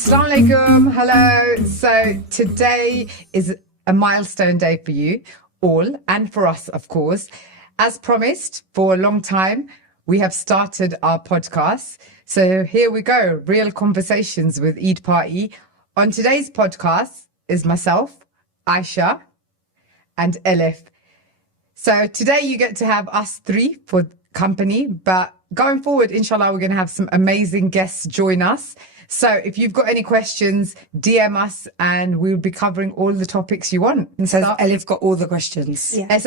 Assalamu alaikum. Hello. So today is a milestone day for you all and for us, of course. As promised, for a long time, we have started our podcast. So here we go. Real conversations with Eidparty. On today's podcast is myself, Asha, and Elif. So today you get to have us three for company, but going forward, inshallah, we're going to have some amazing guests join us. So if you've got any questions, DM us and we'll be covering all the topics you want. And so Elif got all the questions. Yeah. And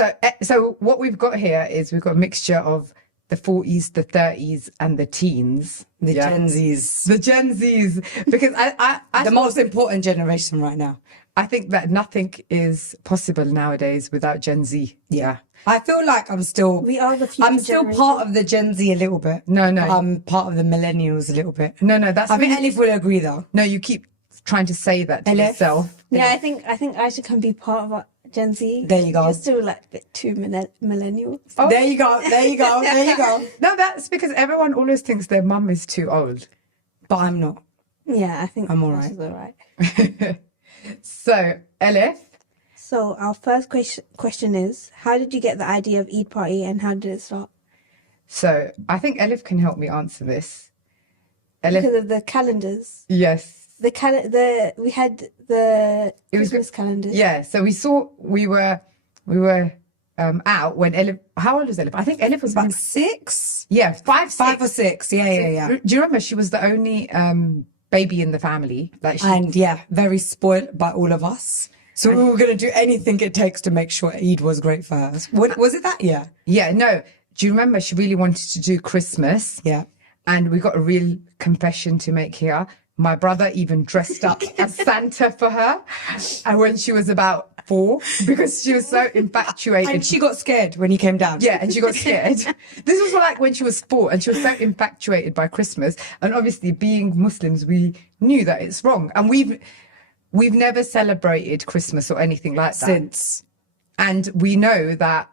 so what we've got here is we've got a mixture of the 40s, the 30s and the teens. The Gen Zs. The Gen Zs. Because I the most important generation right now. I think that nothing is possible nowadays without Gen Z. Yeah. I feel like we are the future. I'm still part of the Gen Z a little bit. No. I'm part of the millennials a little bit. No, that's I think Elif will agree though. No, you keep trying to say that to yourself. Yeah, I think Aisha can be part of Gen Z. There you go. You're still like a bit too millennial. Oh. There you go. No, that's because everyone always thinks their mum is too old. But I'm not. Yeah, I think I'm all right. all right. So, Elif. So our first question is, how did you get the idea of Eidparty and how did it start? So I think Elif can help me answer this. Elif, because of the calendars. Yes. We had the Christmas calendars. Yeah. So we were out when Elif. How old was Elif? I think Elif was about 6. Yeah, 5 or 6. Yeah. Do you remember she was the only baby in the family? Very spoiled by all of us. So we were going to do anything it takes to make sure Eid was great for her. Was it that year? Yeah, no. Do you remember she really wanted to do Christmas? Yeah. And we got a real confession to make here. My brother even dressed up as Santa for her. And when she was about 4, because she was so infatuated. And she got scared when he came down. Yeah, and she got scared. This was like when she was 4 and she was so infatuated by Christmas. And obviously being Muslims, we knew that it's wrong. And we've never celebrated Christmas or anything like that since. And we know that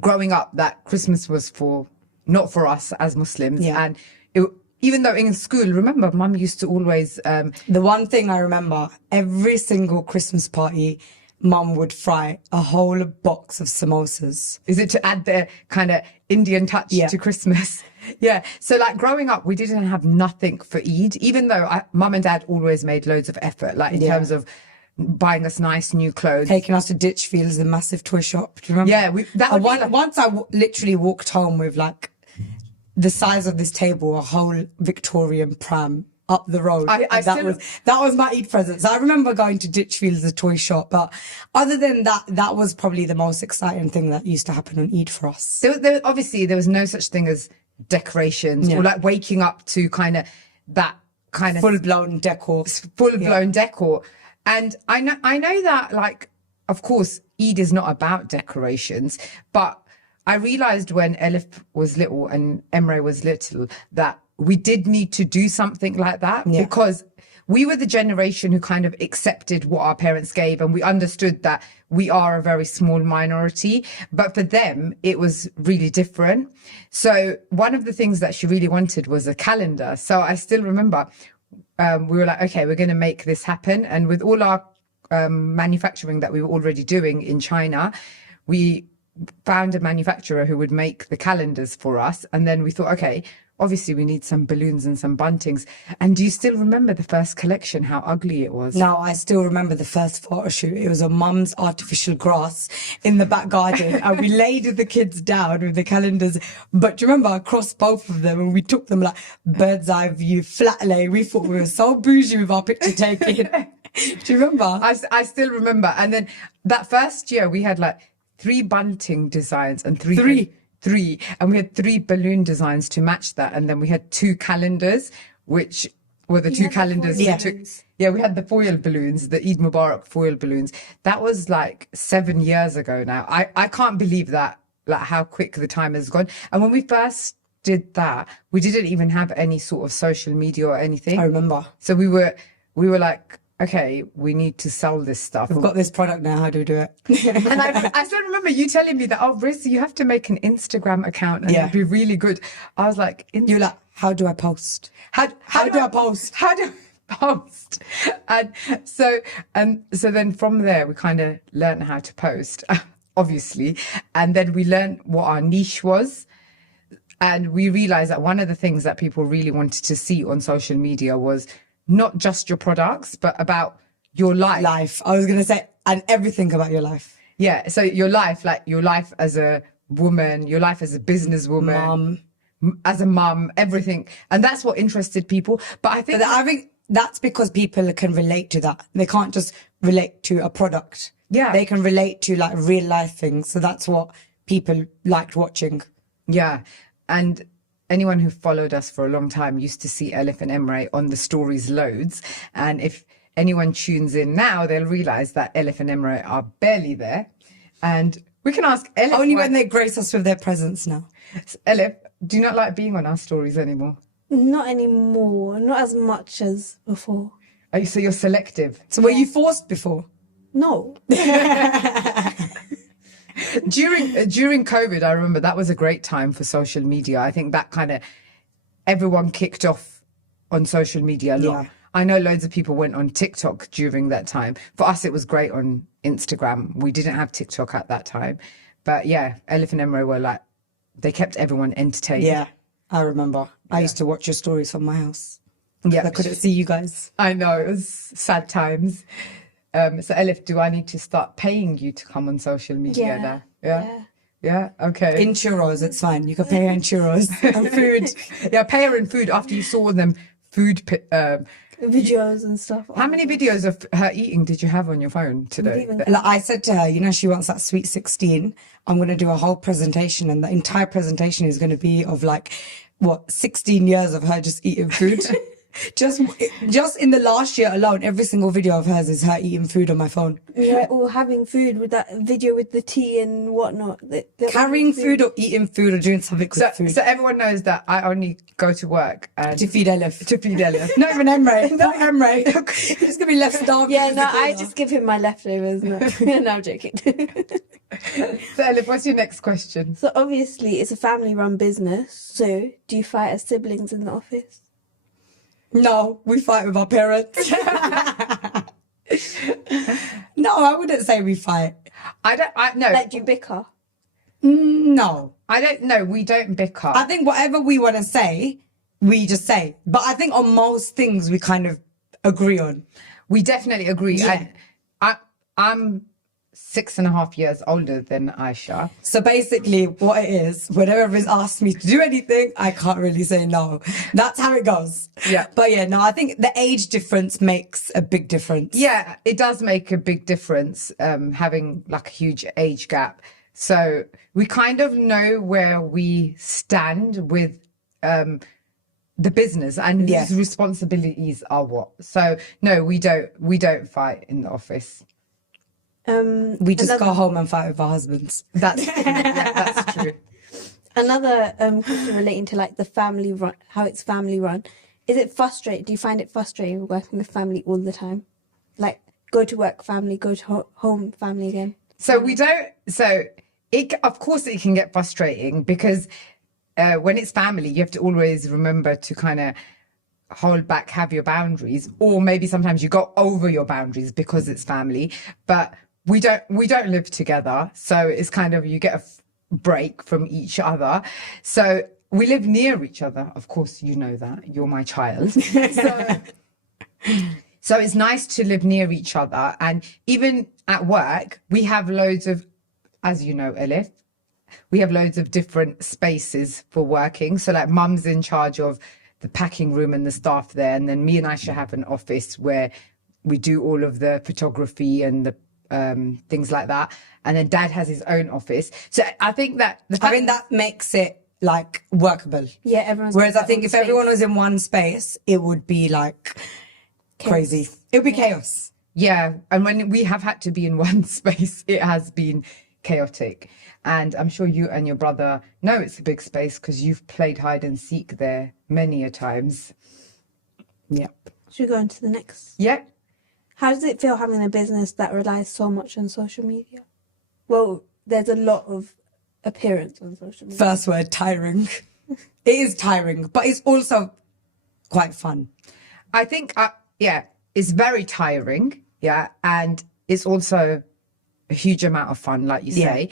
growing up that Christmas was not for us as Muslims. Yeah. And even though in school, remember, Mum used to always... the one thing I remember, every single Christmas party, Mum would fry a whole box of samosas. Is it to add the kind of Indian touch to Christmas? Yeah. So like growing up, we didn't have nothing for Eid, even though Mum and Dad always made loads of effort, like in terms of buying us nice new clothes. Taking us to Ditchfields, the massive toy shop. Do you remember? Yeah. Once I literally walked home with like the size of this table, a whole Victorian pram up the road. That was my Eid present. So I remember going to Ditchfields, the toy shop. But other than that, that was probably the most exciting thing that used to happen on Eid for us. Obviously, there was no such thing as decorations or like waking up to kind of that kind of full-blown decor. And I know that, like, of course, Eid is not about decorations, but I realized when Elif was little and Emre was little that we did need to do something like that because we were the generation who kind of accepted what our parents gave and we understood that we are a very small minority. But for them, it was really different. So one of the things that she really wanted was a calendar. So I still remember we were like, okay, we're going to make this happen. And with all our manufacturing that we were already doing in China, we found a manufacturer who would make the calendars for us. And then we thought, okay, obviously we need some balloons and some buntings. And do you still remember the first collection, how ugly it was? No, I still remember the first photo shoot. It was on Mum's artificial grass in the back garden. And we laid the kids down with the calendars. But do you remember, across both of them, and we took them like bird's eye view, flat lay. We thought we were so bougie with our picture taking. Do you remember? I still remember. And then that first year we had like 3 bunting designs and 3. And we had 3 balloon designs to match that. And then we had 2 calendars, which were the 2 calendars we took. Yeah, we had the foil balloons, the Eid Mubarak foil balloons. That was like 7 years ago now. I can't believe that, like how quick the time has gone. And when we first did that, we didn't even have any sort of social media or anything. I remember. So we were like, okay, we need to sell this stuff. We've got this product now. How do we do it? And I still remember you telling me that, oh, Riz, you have to make an Instagram account and it'd be really good. I was like, you're like, how do I post? How do I post? post. And so then from there, we kind of learned how to post, obviously. And then we learned what our niche was. And we realized that one of the things that people really wanted to see on social media was not just your products, but about your life. I was going to say, and everything about your life. Yeah. So your life, like your life as a woman, your life as a businesswoman, as a mum, everything. And that's what interested people. But I think that's because people can relate to that. They can't just relate to a product. Yeah. They can relate to like real life things. So that's what people liked watching. Yeah. And anyone who followed us for a long time used to see Elif and Emre on the stories loads. And if anyone tunes in now, they'll realize that Elif and Emre are barely there. And we can ask Elif. Only when they grace us with their presence now. Elif, do you not like being on our stories anymore? Not anymore. Not as much as before. So you're selective. So were you forced before? No. During COVID, I remember that was a great time for social media. I think that kind of everyone kicked off on social media a lot. Yeah. I know loads of people went on TikTok during that time. For us, it was great on Instagram. We didn't have TikTok at that time. But yeah, Elif and Emre were like, they kept everyone entertained. Yeah, I remember. I used to watch your stories from my house. Yeah. I couldn't see you guys. I know, it was sad times. So Elif, do I need to start paying you to come on social media now? Yeah? Okay. In churros, it's fine. You can pay her in churros and food. Yeah, pay her in food after you saw them Videos and stuff. How many videos of her eating did you have on your phone today? Like I said to her, you know, she wants that sweet 16. I'm going to do a whole presentation, and the entire presentation is going to be of like, 16 years of her just eating food. Just in the last year alone, every single video of hers is her eating food on my phone. Yeah, or having food with that video with the tea and whatnot. Carrying food or eating food or doing something with food. So everyone knows that I only go to work To feed Elif. to feed Elif. Not even Emre. Not Emre. He's going to be left starving. Yeah, no, I just give him my leftovers. No, no, I'm joking. So Elif, what's your next question? So obviously it's a family-run business. So do you fight as siblings in the office? No, we fight with our parents. No, I wouldn't say we fight. No. Like, do you bicker? No. I don't know. We don't bicker. I think whatever we want to say, we just say. But I think on most things we kind of agree on. We definitely agree. Yeah. I'm 6.5 years older than Asha. So basically what it is, whenever it's asked me to do anything, I can't really say no. That's how it goes. Yeah. But yeah, no, I think the age difference makes a big difference. Yeah, it does make a big difference, having like a huge age gap. So we kind of know where we stand with the business and whose responsibilities are what. So no, we don't fight in the office. We just go home and fight with our husbands. That's true. Yeah, that's true. Another question relating to like the family run, how it's family run. Is it frustrating? Do you find it frustrating working with family all the time? Like go to work, family, go to home, family again. So we don't. So of course it can get frustrating because when it's family, you have to always remember to kind of hold back, have your boundaries, or maybe sometimes you go over your boundaries because it's family. But we don't live together, so it's kind of you get a break from each other. So we live near each other. Of course, you know that you're my child. So it's nice to live near each other, and even at work, we have loads of, as you know, Elif, we have loads of different spaces for working. So like mum's in charge of the packing room and the staff there, and then me and Aisha have an office where we do all of the photography and the things like that, and then dad has his own office. So I think that that makes it like workable. Yeah, everyone's. Whereas I think if everyone was in one space, it would be like crazy. It would be chaos. Yeah, and when we have had to be in one space, it has been chaotic. And I'm sure you and your brother know it's a big space because you've played hide and seek there many a times. Yep. Should we go on to the next? Yeah. How does it feel having a business that relies so much on social media? Well, there's a lot of appearance on social media. First word, tiring. It is tiring, but it's also quite fun. I think yeah, it's very tiring. Yeah. And it's also a huge amount of fun, like you say.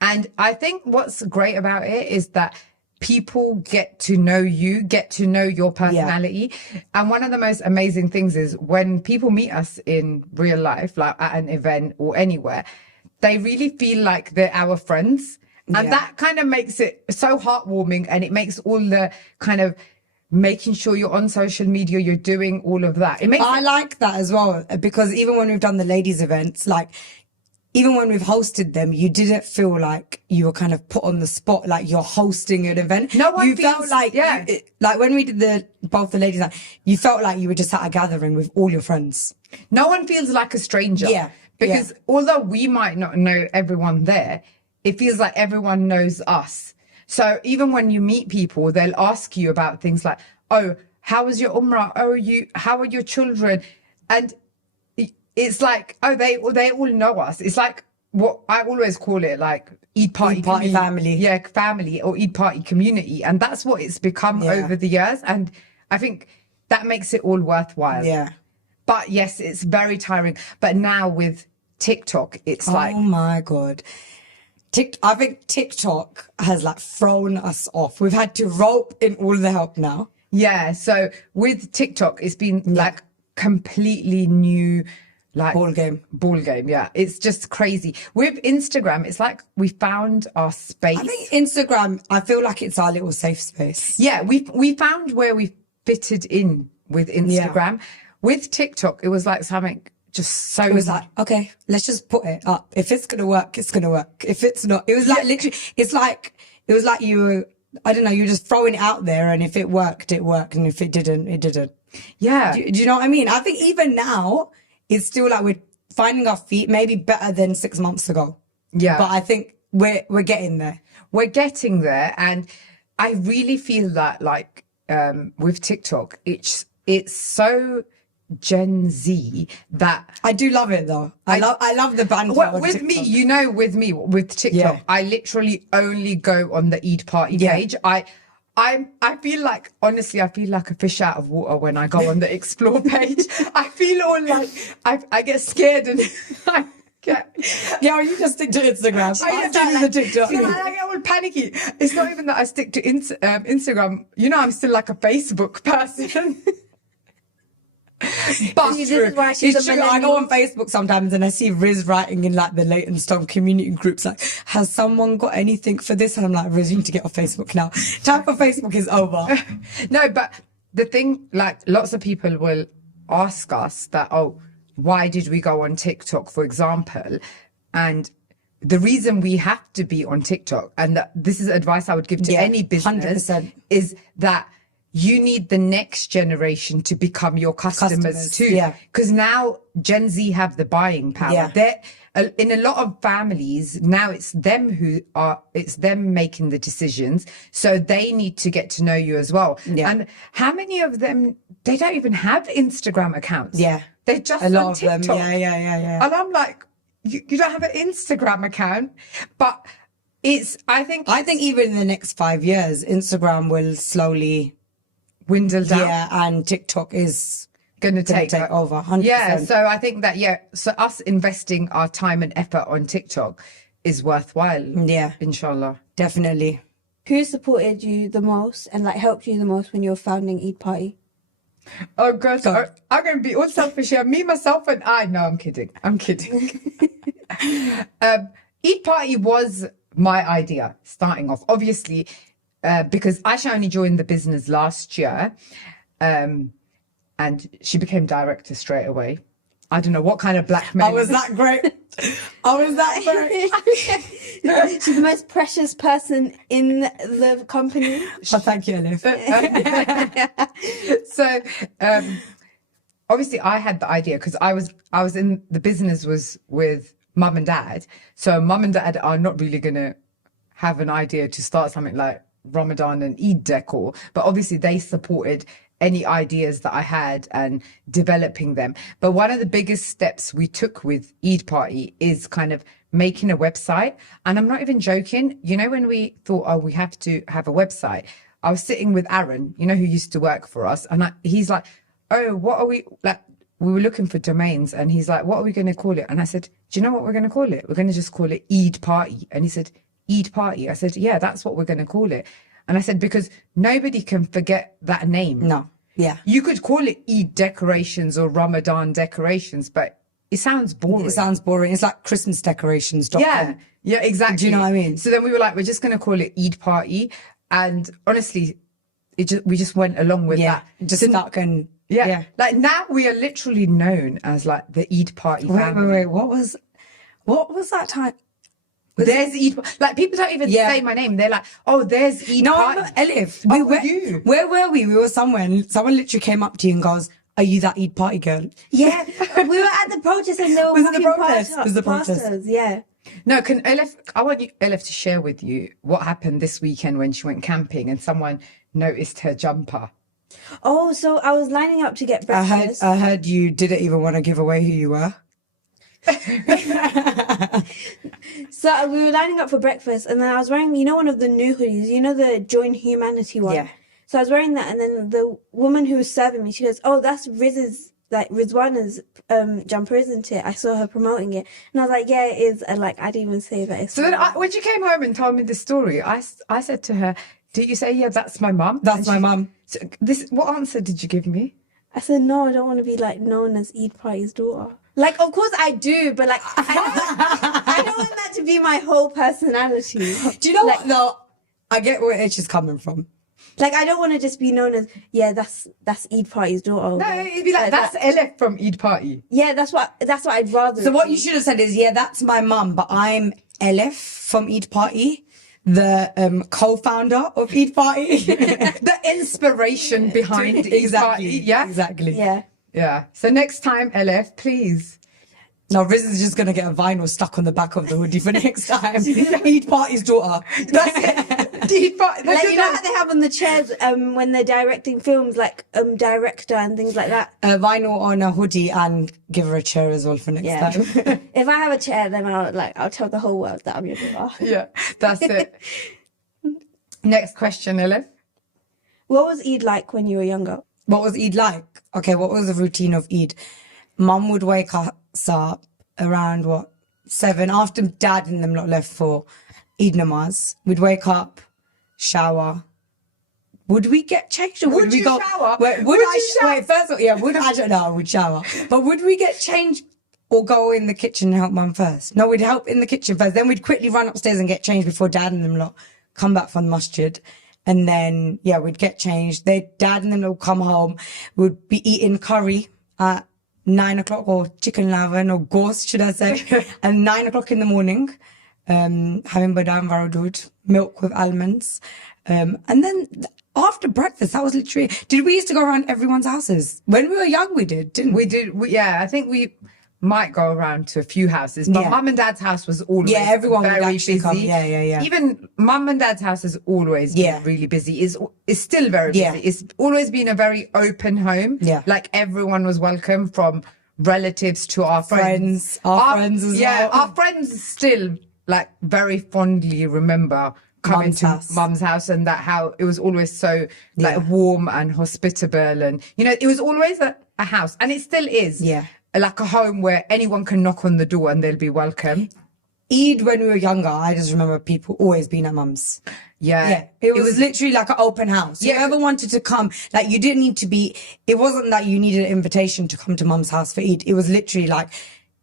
And I think what's great about it is that people get to know you, get to know your personality. And one of the most amazing things is when people meet us in real life, like at an event or anywhere, they really feel like they're our friends. And that kind of makes it so heartwarming, and it makes all the kind of making sure you're on social media, you're doing all of that. I like that as well, because even when we've done the ladies events, like even when we've hosted them, you didn't feel like you were kind of put on the spot, like you're hosting an event. No one you feels, felt like, like when we did both the ladies, you felt like you were just at a gathering with all your friends. No one feels like a stranger. Yeah. Because although we might not know everyone there, it feels like everyone knows us. So even when you meet people, they'll ask you about things like, oh, how was your Umrah? Oh, how are your children? And it's like, oh, they all know us. It's like what I always call it, like Eidparty family. Yeah, family or Eidparty community. And that's what it's become over the years. And I think that makes it all worthwhile. Yeah. But yes, it's very tiring. But now with TikTok, it's like, oh my God. I think TikTok has like thrown us off. We've had to rope in all the help now. yeah. So with TikTok, it's been like completely new, like Ball game. Yeah. It's just crazy. With Instagram, it's like we found our space. I think Instagram, I feel like it's our little safe space. Yeah. We found where we fitted in with Instagram. With TikTok, it was like something just so. It was like, okay, let's just put it up. If it's gonna work, it's gonna work. If it's not, it was like literally. It was like you were. I don't know. You were just throwing it out there, and if it worked, it worked, and if it didn't, it didn't. Yeah. Do you know what I mean? I think even now, it's still like we're finding our feet, maybe better than 6 months ago. Yeah. But I think we're getting there. We're getting there, and I really feel that like with TikTok, it's so Gen Z that I do love it though. I love the banter. well, on with TikTok. me with TikTok, I literally only go on the Eidparty page. I feel like, honestly, I feel like a fish out of water when I go on the explore page. I feel all like I get scared and I get. Yeah, you just stick to Instagram. I stick to the TikTok. I get all panicky. It's not even that I stick to Instagram. You know, I'm still like a Facebook person. But This is why she's it's a true. I go on millennial. Facebook sometimes and I see Riz writing in like the Leytonstone community groups like, has someone got anything for this? And I'm like, Riz, you need to get off Facebook now. Time for Facebook is over. No, but the thing, like, lots of people will ask us that, oh, why did we go on TikTok, for example? And the reason we have to be on TikTok, and this is advice I would give to any business, 100%. is that you need the next generation to become your customers too. Yeah. Because now Gen Z have the buying power. Yeah. They're, in a lot of families, now it's them making the decisions. So they need to get to know you as well. Yeah. And how many of them, they don't even have Instagram accounts. Yeah. They're just A lot on of them. TikTok. Yeah. And I'm like, you don't have an Instagram account, but I think even in the next 5 years, Instagram will slowly dwindle down. Yeah, and TikTok is Going to take over 100%. Yeah, so I think that, so us investing our time and effort on TikTok is worthwhile. Yeah. Inshallah. Definitely. Who supported you the most and like helped you the most when you were founding Eidparty? Oh, God. I'm going to be all selfish here. Me, myself, and I. No, I'm kidding. Eidparty was my idea starting off. Obviously, because Asha only joined the business last year, and she became director straight away. I don't know what kind of blackmail. I was that great. She's the most precious person in the company. Oh, thank you, Elif. So, obviously, I had the idea because I was in the business was with mum and dad. So mum and dad are not really gonna have an idea to start something like Ramadan and Eid decor, but obviously they supported any ideas that I had and developing them. But one of the biggest steps we took with Eidparty is kind of making a website. And I'm not even joking. You know, when we thought, oh, we have to have a website, I was sitting with Aaron, you know, who used to work for us. And he's like, oh, what are we, like, we were looking for domains, and he's like, what are we going to call it? And I said, do you know what we're going to call it? We're going to just call it Eidparty. And he said, Eidparty. I said, yeah, that's what we're going to call it. And I said, because nobody can forget that name. No. Yeah. You could call it Eid decorations or Ramadan decorations, but it sounds boring. It sounds boring. It's like Christmas decorations. Yeah, yeah, exactly. Do you know what I mean? So then we were like, we're just going to call it Eidparty. And honestly, we just went along with that. Just stuck and yeah. Like now we are literally known as like the Eidparty family. Wait. What was that time? There's Eid. Like people don't even say my name. They're like, oh, there's Eid. No, Party. I'm not Elif. Where were we? We were somewhere, and someone literally came up to you and goes, "Are you that Eid party girl?" Yeah, we were at the protest and they were Was it the walking protest? past Was the past protest? us, yeah. No, can Elif? I want Elif to share with you what happened this weekend when she went camping and someone noticed her jumper. Oh, so I was lining up to get breakfast. I heard you didn't even want to give away who you were. So we were lining up for breakfast, and then I was wearing, you know, one of the new hoodies, you know, the Join Humanity one. Yeah. So I was wearing that, and then the woman who was serving me, she goes, "Oh, that's Rizwana's jumper, isn't it? I saw her promoting it." And I was like, "Yeah, it is." And like, I didn't even say that. So then when she came home and told me the story, I said to her, "Did you say, yeah, that's my mum?" That's my mum. So what answer did you give me? I said, "No, I don't want to be like known as Eidparty's daughter." Like, of course I do, but like, I don't want that to be my whole personality. Do you know what though? I get where H is coming from. Like, I don't want to just be known as, yeah, that's Eidparty's daughter. No, it'd be like, that's Elif from Eidparty. Yeah, that's what I'd rather. So what you should have said is, yeah, that's my mum, but I'm Elif from Eidparty, the co-founder of Eidparty. The inspiration behind Exactly. Eidparty. Yeah, Exactly. Yeah. So next time, Elif, please. No, Riz is just gonna get a vinyl stuck on the back of the hoodie for next time. Eidparty's daughter. That's it. Eidparty. Like, you know how they have on the chairs when they're directing films, like director and things like that. A vinyl on a hoodie and give her a chair as well for next time. If I have a chair, then I'll tell the whole world that I'm your daughter. Yeah, that's it. Next question, Elif. What was Eid like when you were younger? What was Eid like? Okay, what was the routine of Eid? Mum would wake us up around 7 after Dad and them lot left for Eid namaz. We'd wake up, shower. Would we get changed or would we you go? shower? Wait, Would you shower? wait, first of all, yeah, I don't know, we'd shower. But would we get changed or go in the kitchen and help Mum first? No, we'd help in the kitchen first. Then we'd quickly run upstairs and get changed before Dad and them lot come back from the masjid. And then, yeah, we'd get changed. Dad and them would come home. We'd be eating curry at 9 o'clock, or chicken lavan, or ghost, should I say. And 9 o'clock in the morning, having badam varadud, milk with almonds. And then after breakfast, that was literally, we used to go around everyone's houses? When we were young, we did, didn't we? We did. Yeah, I think we might go around to a few houses, but Mum and Dad's house was always everyone very would actually busy. come. Yeah. Even Mum and Dad's house has always been really busy. It's still very busy. Yeah. It's always been a very open home. Yeah. Like everyone was welcome, from relatives to our friends. Our friends as well. Yeah, our friends still like very fondly remember coming to Mum's house, and that how it was always so like warm and hospitable, and it was always a house, and it still is. Yeah. Like a home where anyone can knock on the door and they'll be welcome. Eid, when we were younger, I just remember people always being at Mum's. Yeah. It was literally like an open house. Yeah. Whoever wanted to come, like you didn't need to be, it wasn't that you needed an invitation to come to Mum's house for Eid. It was literally like,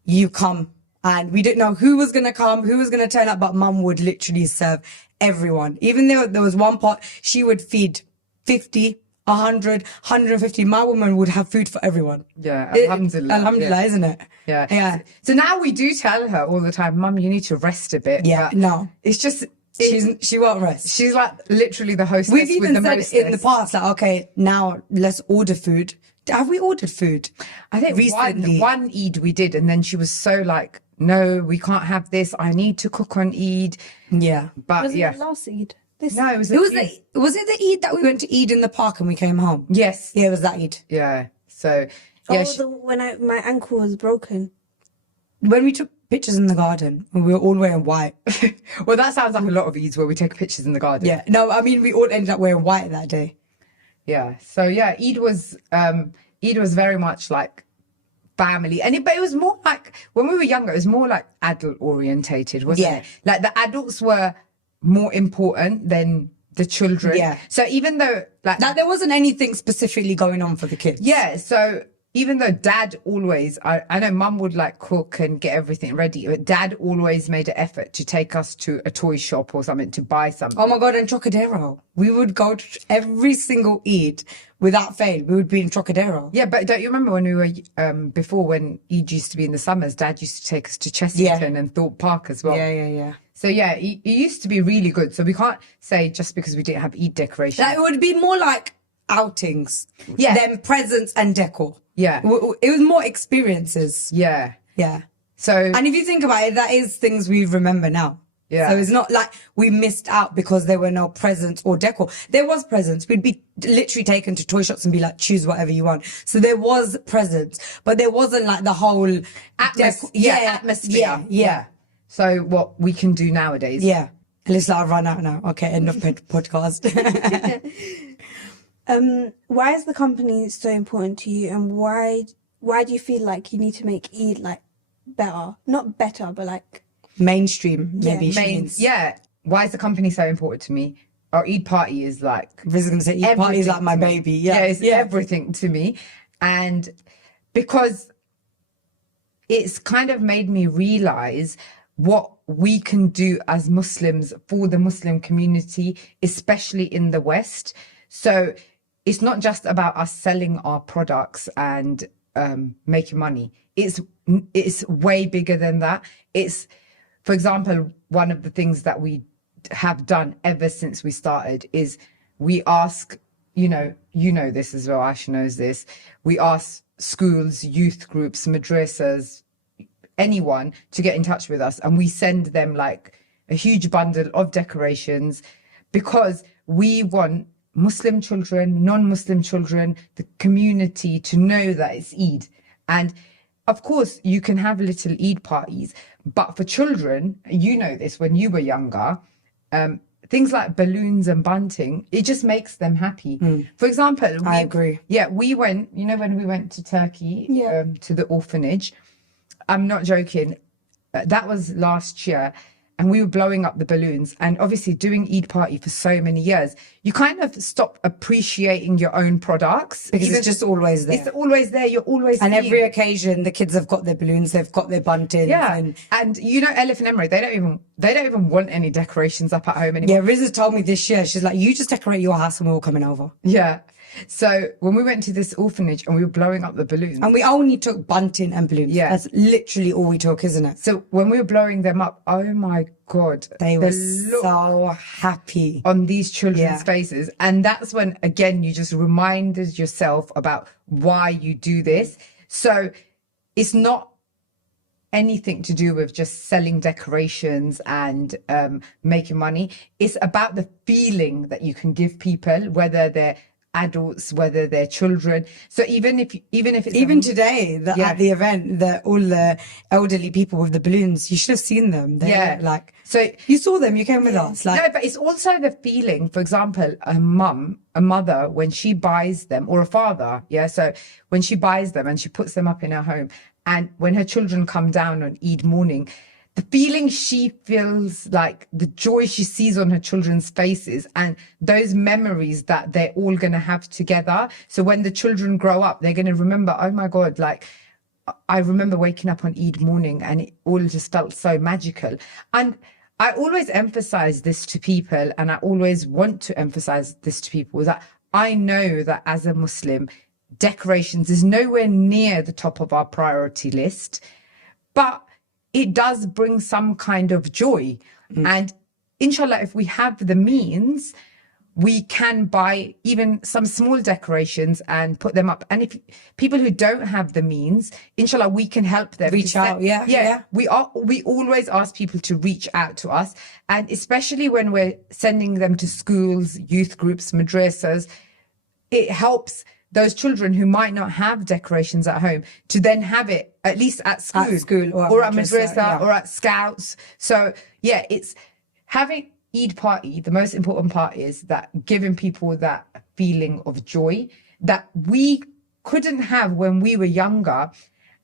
you come, and we didn't know who was going to come, who was going to turn up, but Mum would literally serve everyone. Even though there was one pot, she would feed 50, 100, 150. My woman would have food for everyone. Yeah, alhamdulillah. Alhamdulillah, isn't it? Yeah. So now we do tell her all the time, Mum, you need to rest a bit. Yeah, but no. It's just... She won't rest. She's like literally the hostess. We've even with the said mostess. in the past, like, okay, now let's order food. Have we ordered food? I think recently. one Eid we did, and then she was so like, no, we can't have this. I need to cook on Eid. Yeah. But Was it yeah. the last Eid? No, it was Was it the Eid that we went to Eid in the park and we came home? Yes. Yeah, it was that Eid. Yeah. So yeah. When my ankle was broken. When we took pictures in the garden, and we were all wearing white. Well, that sounds like a lot of Eids where we take pictures in the garden. Yeah. No, I mean, we all ended up wearing white that day. Yeah. So yeah, Eid was Eid was very much like family, but it was more like when we were younger, it was more like adult orientated, wasn't Yeah. it? Like the adults were more important than the children. Yeah. So even though Like there wasn't anything specifically going on for the kids. yeah, so even though dad always, I know mum would like cook and get everything ready, but dad always made an effort to take us to a toy shop or something to buy something. Oh my God, and Trocadero. We would go to every single Eid without fail. We would be in Trocadero. Yeah, but don't you remember when we were, before when Eid used to be in the summers, dad used to take us to Chessington and Thorpe Park as well. Yeah. So yeah, it used to be really good. So we can't say just because we didn't have Eid decorations. Like, it would be more like outings than presents and decor. Yeah. It was more experiences. Yeah. Yeah. So And if you think about it, that is things we remember now. Yeah. So it's not like we missed out because there were no presents or decor. There was presents. We'd be literally taken to toy shops and be like, choose whatever you want. So there was presents, but there wasn't like the whole atmosphere. Yeah. So what we can do nowadays. Yeah. And it's like, I've run out now. Okay, end of podcast. Why is the company so important to you, and why do you feel like you need to make Eid like better? Not better, but like Mainstream, maybe. Yeah. Why is the company so important to me? Our Eidparty is like I was going to say, Eidparty is like my baby. Yeah, it's everything to me. And because it's kind of made me realize what we can do as Muslims for the Muslim community, especially in the West. So it's not just about us selling our products and making money. It's way bigger than that. It's, for example, one of the things that we have done ever since we started is we ask, you know this as well, Asha knows this, we ask schools, youth groups, madrasas, anyone to get in touch with us, and we send them like a huge bundle of decorations because we want Muslim children, non-Muslim children, the community to know that it's Eid. And of course you can have little Eid parties, but for children, you know this, when you were younger, things like balloons and bunting, it just makes them happy. For example, I agree. Yeah, we went, when we went to Turkey, to the orphanage, I'm not joking, that was last year, and we were blowing up the balloons. And obviously doing Eidparty for so many years, you kind of stop appreciating your own products. Because it's just always there. It's always there. You're always And seeing. every occasion, the kids have got their balloons, they've got their buntings. Yeah, And and Elif and Emery, they don't even want any decorations up at home anymore. yeah, Rizza told me this year, she's like, you just decorate your house and we're all coming over. Yeah. So when we went to this orphanage and we were blowing up the balloons. And we only took bunting and balloons. Yeah. That's literally all we took, isn't it? So when we were blowing them up, oh my God. They were the look so happy. on these children's Yeah. faces. And that's when, again, you just reminded yourself about why you do this. So it's not anything to do with just selling decorations and making money. It's about the feeling that you can give people, whether they're adults, whether they're children. So even if it's Even today, Yeah. at the event, all the elderly people with the balloons, you should have seen them. They Yeah. were like, so you saw them, you came with us. Like, no, but it's also the feeling. For example, a mother, when she buys them, or a father, so when she buys them and she puts them up in her home, and when her children come down on Eid morning, the feeling she feels, like the joy she sees on her children's faces, and those memories that they're all going to have together. So when the children grow up, they're going to remember, oh my God, like I remember waking up on Eid morning and it all just felt so magical. And I always emphasize this to people, and I always want to emphasize this to people, is that I know that as a Muslim, decorations is nowhere near the top of our priority list, but it does bring some kind of joy. And inshallah, if we have the means, we can buy even some small decorations and put them up. And if people who don't have the means, inshallah, we can help them. Reach out, yeah. We always ask people to reach out to us. And especially when we're sending them to schools, youth groups, madrasas, it helps those children who might not have decorations at home to then have it at least at school, or at madrasa, or at scouts. So yeah, it's having Eidparty. The most important part is that giving people that feeling of joy that we couldn't have when we were younger.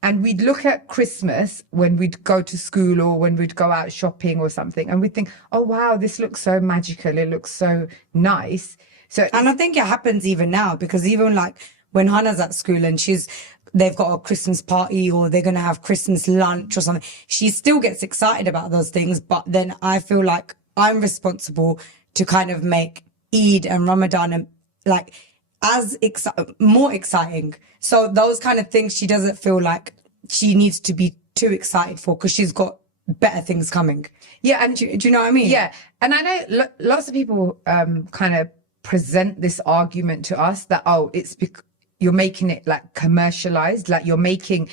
And we'd look at Christmas when we'd go to school or when we'd go out shopping or something, and we'd think, oh, wow, this looks so magical. It looks so nice. So, And I think it happens even now, because even like when Hannah's at school and they've got a Christmas party or they're going to have Christmas lunch or something, she still gets excited about those things. But then I feel like I'm responsible to kind of make Eid and Ramadan and like more exciting. So those kind of things she doesn't feel like she needs to be too excited for, because she's got better things coming. yeah. And Do you know what I mean? yeah. And I know lots of people kind of present this argument to us that, oh, it's because you're making it like commercialized, like you're making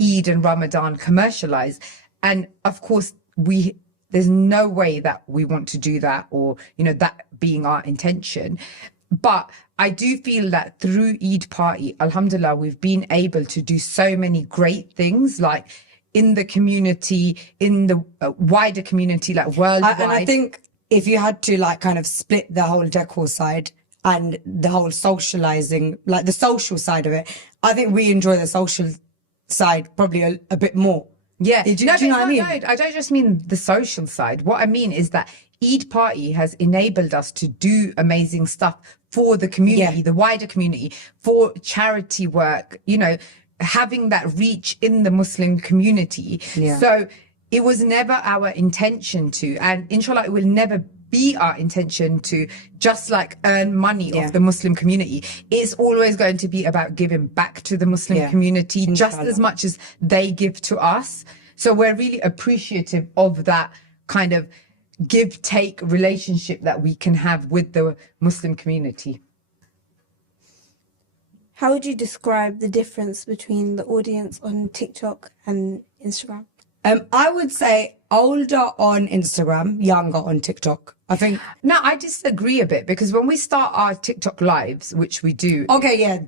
Eid and Ramadan commercialized. And of course, there's no way that we want to do that, or, you know, that being our intention. But I do feel that through Eidparty, alhamdulillah, we've been able to do so many great things, like in the community, in the wider community, like worldwide. And I think if you had to like kind of split the whole decor side and the whole socializing, like the social side of it, I think we enjoy the social side probably a bit more. Yeah. Do you know what I mean? No, I don't just mean the social side. What I mean is that Eidparty has enabled us to do amazing stuff for the community, the wider community, for charity work, you know, having that reach in the Muslim community. Yeah. So it was never our intention to, and inshallah, it will never be our intention to just like earn money off the Muslim community. It's always going to be about giving back to the Muslim community just as much as they give to us. So we're really appreciative of that kind of give take relationship that we can have with the Muslim community. How would you describe the difference between the audience on TikTok and Instagram? I would say older on Instagram, younger on TikTok. I think. Now, I disagree a bit, because when we start our TikTok lives, which we do. Okay, yeah,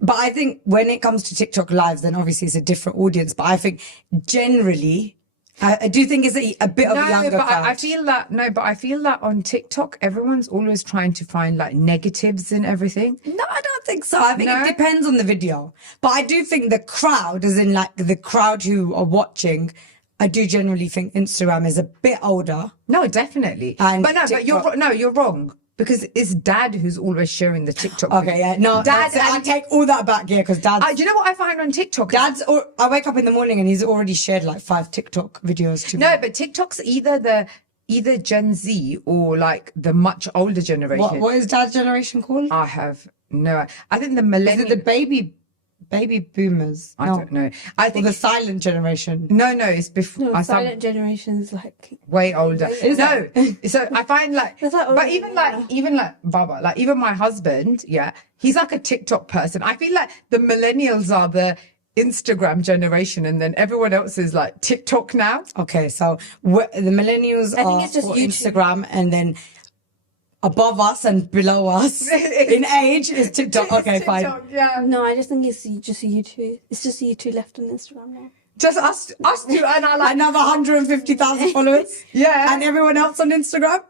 but I think when it comes to TikTok lives, then obviously it's a different audience. But I think generally, I do think it's a bit of a younger crowd. I feel that on TikTok, everyone's always trying to find like negatives in everything. No, I don't think so. I think it depends on the video. But I do think the crowd, as in like the crowd who are watching, I do generally think Instagram is a bit older. No, definitely. But you're wrong. Because it's Dad who's always sharing the TikTok. Okay, yeah, no, Dad. I take all that back, yeah, because Dad. Do you know what I find on TikTok? I wake up in the morning and he's already shared like 5 TikTok videos to me. No, but TikTok's either Gen Z or like the much older generation. What is Dad's generation called? I have no. I think the millennial. Is it the baby boomers? I don't know. I think the silent generation. No, it's before. No, silent generation's like way older. So I find like, but even like Baba, like even my husband, he's like a TikTok person. I feel like the millennials are the Instagram generation, and then everyone else is like TikTok now. Okay, so the millennials are it's just for YouTube. Instagram, and then above us and below us in age is TikTok. Okay, TikTok, fine. Yeah. No, I just think it's just you two. It's just you two left on Instagram now. Just us two, and I like Another 150,000 followers. Yeah. And everyone else on Instagram.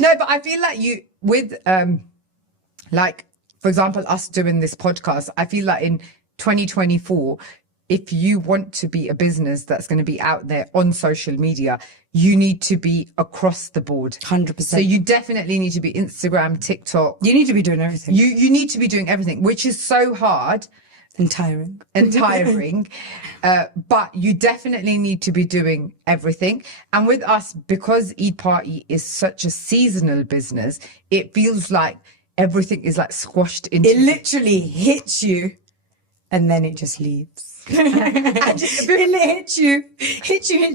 No, but I feel like you with like, for example, us doing this podcast, I feel like in 2024, if you want to be a business that's going to be out there on social media, you need to be across the board. 100%. So you definitely need to be Instagram, TikTok. You need to be doing everything. You need to be doing everything, which is so hard and tiring. But you definitely need to be doing everything. And with us, because Eidparty is such a seasonal business, it feels like everything is like squashed into. It literally hits you and then it just leaves. It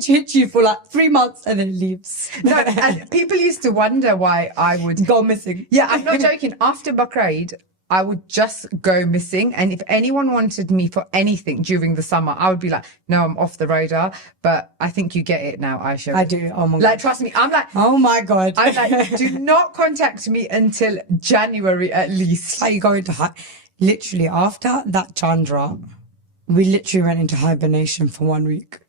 hits you for like 3 months and then it leaves. No, and people used to wonder why I would go missing. Yeah, I'm not joking. After Bakr Eid, I would just go missing. And if anyone wanted me for anything during the summer, I would be like, no, I'm off the radar. But I think you get it now, Aisha. I do. Oh my God. Like, trust me. I'm like, oh my God. I'm like, do not contact me until January at least. How you go into literally after that Chandra, we literally went into hibernation for 1 week.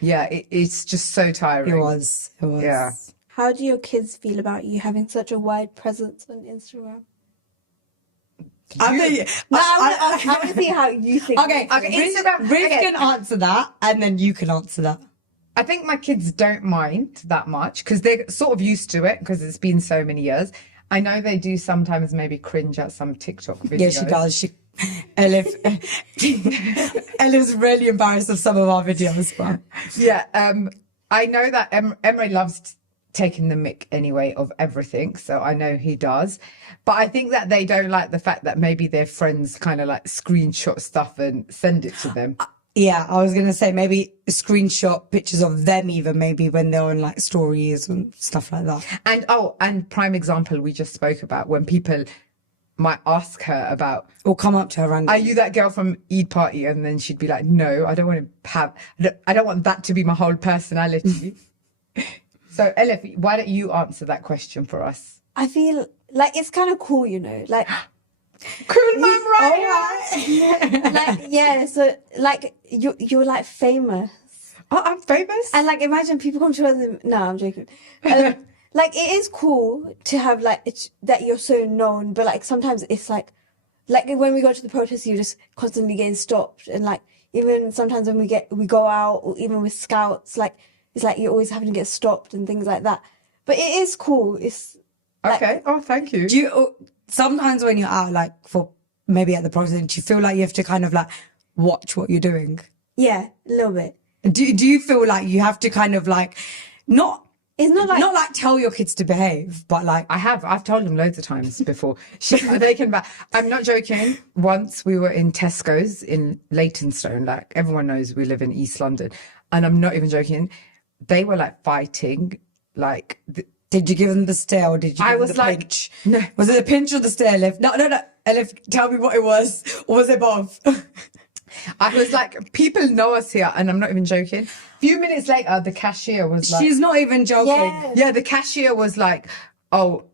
Yeah, it's just so tiring. It was. Yeah. How do your kids feel about you having such a wide presence on Instagram? I think. No, I want to see how you think. Okay, Instagram. Riz Okay. can answer that, and then you can answer that. I think my kids don't mind that much because they're sort of used to it because it's been so many years. I know they do sometimes maybe cringe at some TikTok videos. Yeah, she does. Elif's really embarrassed of some of our videos, but Yeah, I know that Emre loves taking the mick anyway of everything, so I know he does. But I think that they don't like the fact that maybe their friends kind of like screenshot stuff and send it to them. yeah, I was gonna say maybe screenshot pictures of them even maybe when they're on like stories and stuff like that. And prime example we just spoke about when people might ask her about, Or come up to her are randomly. you that girl from Eidparty? And then she'd be like, no, I don't want to I don't want that to be my whole personality. So Elif, why don't you answer that question for us? I feel like it's kind of cool, you know, like. Cool mum, right? Like yeah, so like you're like famous, Oh, I'm famous. and like imagine people come to us. No, I'm joking. Like it is cool to have like that you're so known, but like sometimes it's like when we go to the protests, you're just constantly getting stopped, and like even sometimes when we go out, or even with scouts, like it's like you're always having to get stopped and things like that. But it is cool. It's like, Okay. Oh, thank you. Do you sometimes when you're out like for maybe at the process, do you feel like you have to kind of like watch what you're doing? yeah, a little bit. Do you feel like you have to kind of like not It's not like tell your kids to behave, but like I've told them loads of times before. They can back. I'm not joking. Once we were in Tesco's in Leytonstone, like everyone knows we live in East London, and I'm not even joking. They were like fighting, like. did you give them the stare or did you give I them was the like, pinch? no. Was it the pinch or the stare, Elif? No. Elif, tell me what it was. Or was it both? I was like, people know us here, and I'm not even joking. A few minutes later, the cashier was like, She's not even joking. yeah. the cashier was like, oh,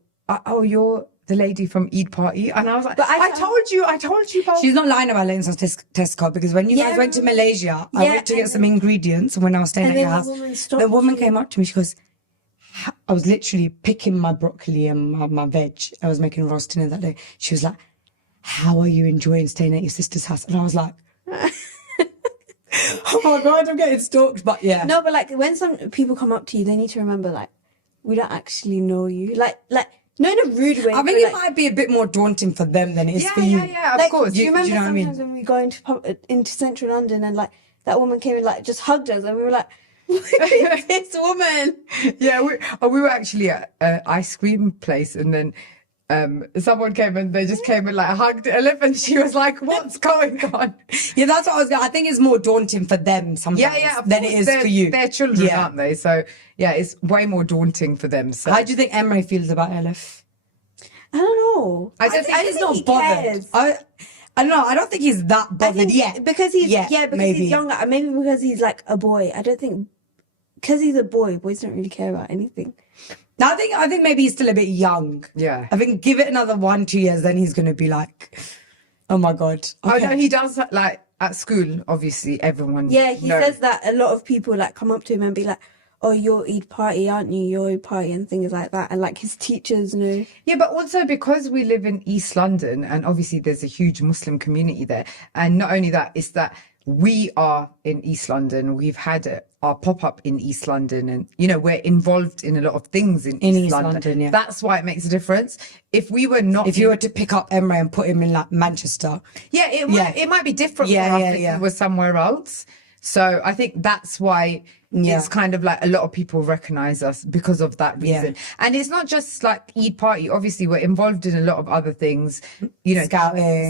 you're the lady from Eidparty, and I was like, But I told you, both. She's not lying about Leighton's Tesco because when you guys Yeah. went to Malaysia, I Yeah, went to get and some ingredients when I was staying and at your then the house. woman stopped The woman you. came up to me. She goes, I was literally picking my broccoli and my veg. I was making roast dinner that day. She was like, how are you enjoying staying at your sister's house? And I was like, oh my God, I'm getting stalked. But yeah. No, but like when some people come up to you, they need to remember like we don't actually know you. Like not in a rude way. I think but, it like, might be a bit more daunting for them than it is for you. Yeah, of like, course. Do you remember do you know what I mean? sometimes when we go into central London and like that woman came and like just hugged us and we were like, "What is this woman?" Yeah, we were actually at an ice cream place, and then someone came and they just came and like hugged Elif, and she was like, "What's going on?" Yeah, that's what I was. I think it's more daunting for them sometimes Of than course, it is they're- for you. They're children, Yeah. aren't they? So yeah, it's way more daunting for them. So How do you think Emre feels about Elif? I don't know. I don't think I He's think not he bothered. cares. I don't know. I don't think he's that I bothered think yet. because he's Yet, maybe. he's younger, and maybe because he's like a boy. I don't think because he's a boy, boys don't really care about anything. No, I think maybe he's still a bit young. Yeah. I think give it another 1-2 years, then he's gonna be like, oh my God. Oh Okay. no, he does like at school. Obviously, everyone. Yeah, he knows. says that a lot of people like come up to him and be like, "Oh, you're Eidparty, aren't you? You're Eidparty," and things like that. And like his teachers know. Yeah, but also because we live in East London, and obviously there's a huge Muslim community there, and not only that, it's that we are in East London. We've had our pop-up in East London, and we're involved in a lot of things in East London. Yeah. That's why it makes a difference. If we were not, If you were to pick up Emre and put him in like Manchester, it might be different Yeah, for us yeah, if yeah. we were somewhere else. So I think that's why Yeah. it's kind of like a lot of people recognize us because of that reason. And it's not just like Eidparty. Obviously, we're involved in a lot of other things,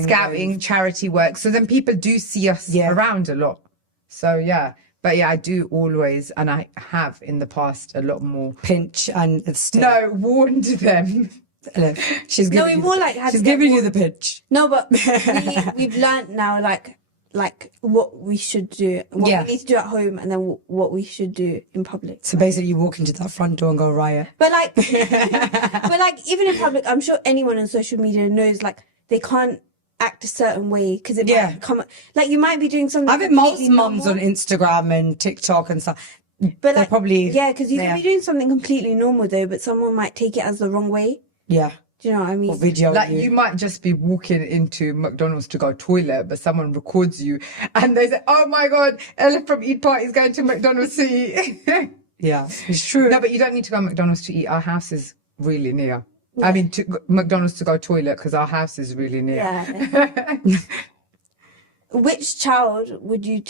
scouting, charity work. So then people do see us around a lot. So yeah. But yeah, I do always, and I have in the past a lot more. pinch and still. No, warned them. Elif, she's No, giving we more like had she's to get giving more- you the pinch. No, but we've learned now like what we should do, what Yeah. we need to do at home, and then what we should do in public. So basically, you walk into that front door and go riot. But like, even in public, I'm sure anyone on social media knows like they can't act a certain way because it Yeah. might come like you might be doing something. I think most completely mums normal, on Instagram and TikTok and stuff, but they're like, probably because you can be doing something completely normal though, but someone might take it as the wrong way. yeah. Do you know what I mean? Or video Like you might just be walking into McDonald's to go toilet, but someone records you and they say, "Oh my God, Ella from Eidparty is going to McDonald's to eat." Yeah, it's true. No, but you don't need to go to McDonald's to eat. Our house is really near. I mean, to McDonald's to go toilet because our house is really near. Yeah. Which child would you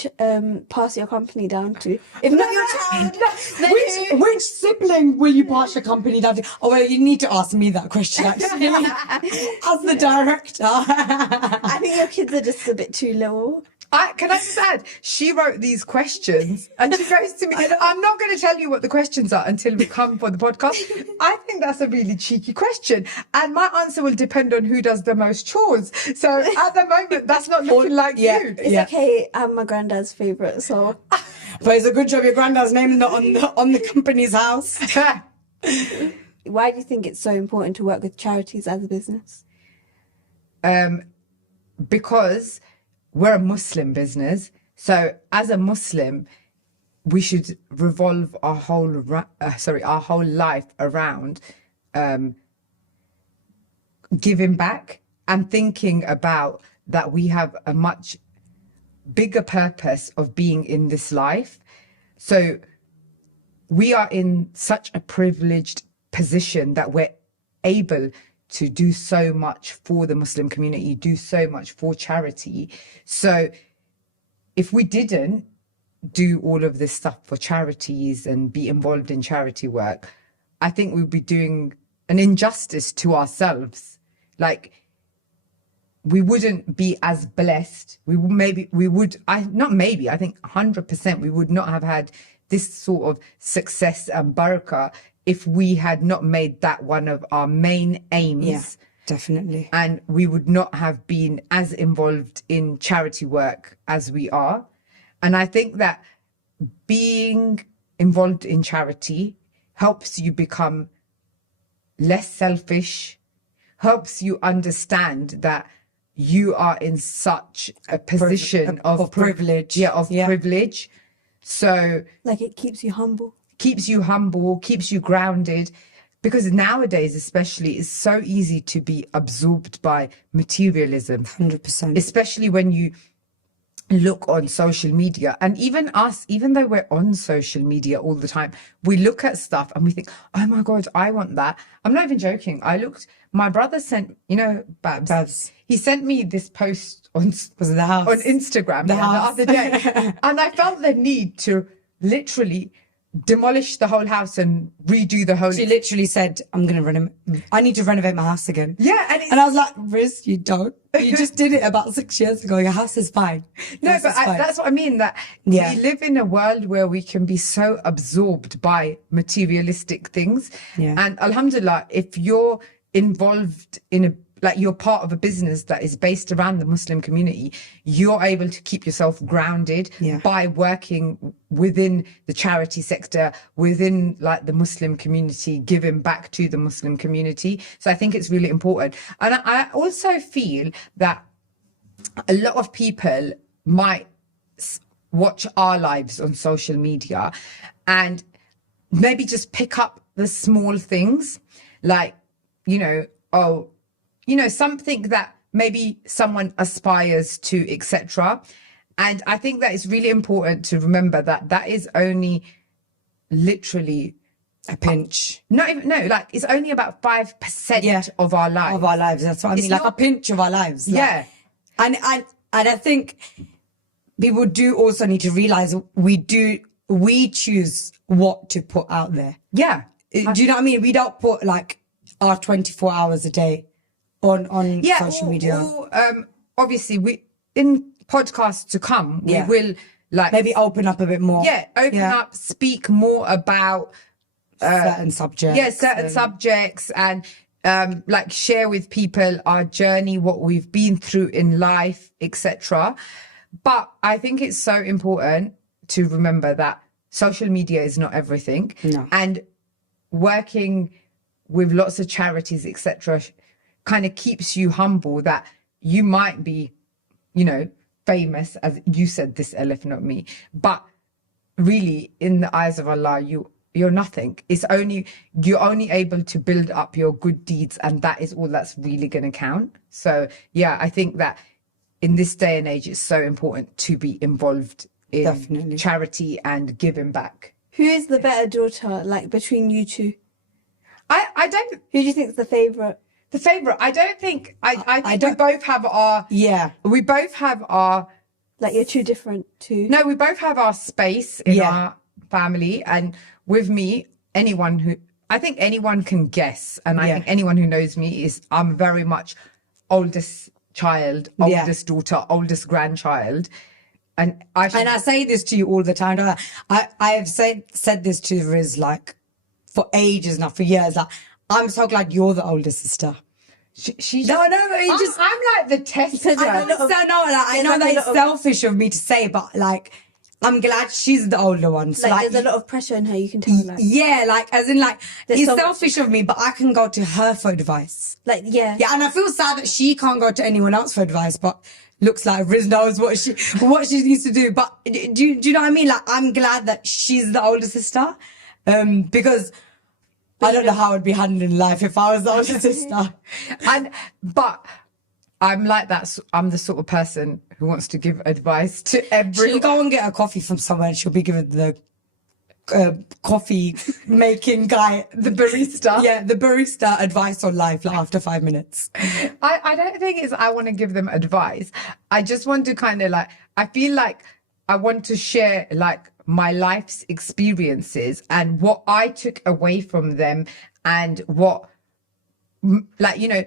pass your company down to? If not your child, then Which sibling will you pass your company down to? Oh, well, you need to ask me that question, actually. As the director. I think your kids are just a bit too little. Can I just add, she wrote these questions and she goes to me, I'm not going to tell you what the questions are until we come for the podcast. I think that's a really cheeky question. And my answer will depend on who does the most chores. So at the moment, that's not looking like you. It's okay. I'm my granddad's favourite, so. But it's a good job your granddad's name is not on the company's house. Why do you think it's so important to work with charities as a business? Because we're a Muslim business. So as a Muslim, we should revolve our whole life around giving back and thinking about that we have a much bigger purpose of being in this life. So we are in such a privileged position that we're able to do so much for the Muslim community, do so much for charity. So if we didn't do all of this stuff for charities and be involved in charity work, I think we'd be doing an injustice to ourselves. Like, we wouldn't be as blessed. I think 100% we would not have had this sort of success and barakah if we had not made that one of our main aims. Yeah, definitely. And we would not have been as involved in charity work as we are. And I think that being involved in charity helps you become less selfish, helps you understand that you are in such a position of privilege. Privilege. So Like, it keeps you humble. Keeps you humble, keeps you grounded, because nowadays especially it's so easy to be absorbed by materialism. 100%. Especially when you look on social media. And even us, even though we're on social media all the time, we look at stuff and we think, oh my God, I want that. I'm not even joking. My brother sent, Babs. He sent me this post on the house? On Instagram the other day. And I felt the need to literally demolish the whole house and redo the whole. She literally said, I need to renovate my house again. Yeah. And I was like, Riz, you don't. You just did it about 6 years ago. Your house is fine. That's what I mean, that we live in a world where we can be so absorbed by materialistic things. Yeah. And alhamdulillah, if you're involved in you're part of a business that is based around the Muslim community, you're able to keep yourself grounded by working within the charity sector, within the Muslim community, giving back to the Muslim community. So I think it's really important. And I also feel that a lot of people might watch our lives on social media and maybe just pick up the small things, something that maybe someone aspires to, etc. And I think that it's really important to remember that is only literally a pinch. It's only about 5% of our lives. Of our lives, that's what I mean. A pinch of our lives. And I think people do also need to realize we choose what to put out there. Yeah. Do you know what I mean? We don't put our 24 hours a day on social media. Obviously, we in podcasts to come, we will maybe open up a bit more. Yeah, open up, speak more about certain subjects. Yeah, certain subjects, and share with people our journey, what we've been through in life, etc. But I think it's so important to remember that social media is not everything. No. And working with lots of charities, etc., kind of keeps you humble that you might be, famous, as you said, this Elif, not me. But really, in the eyes of Allah, you you're nothing. You're only able to build up your good deeds, and that is all that's really going to count. So yeah, I think that in this day and age, it's so important to be involved in Definitely. charity and giving back. Who is the better daughter, like, between you two? I don't, Who do you think is the favourite? the favorite, I don't think, I think don't- we both have our, Yeah. we both have our, Like, you're too different too. no, we both have our space in Yeah. our family. And with me, I think anyone can guess. And I Yeah. think anyone who knows me I'm very much oldest child, Yeah. oldest daughter, oldest grandchild. And I say this to you all the time. Don't I have said this to Riz like for ages now, for years. Like, I'm so glad you're the older sister. she No, but it I'm like the tester. I know that it's selfish of me to say, but like, I'm glad she's the older one. So, Like, there's a lot of pressure in her, you can tell. Like, yeah, like, as in, like, There's it's so much- selfish of me, but I can go to her for advice. like, yeah. Yeah, and I feel sad that she can't go to anyone else for advice, but looks like Riz knows what she needs to do. But do you know what I mean? Like, I'm glad that she's the older sister, because I don't know how I'd be handling life if I was the older sister. But I'm like that. I'm the sort of person who wants to give advice to She'll everyone. go and get a coffee from somewhere and she'll be given the coffee making guy, The barista. yeah, the barista advice on life, like, after 5 minutes. I don't think it's I want to give them advice. I just want to kind of like, I feel like I want to share like my life's experiences and what I took away from them, and what, like, you know,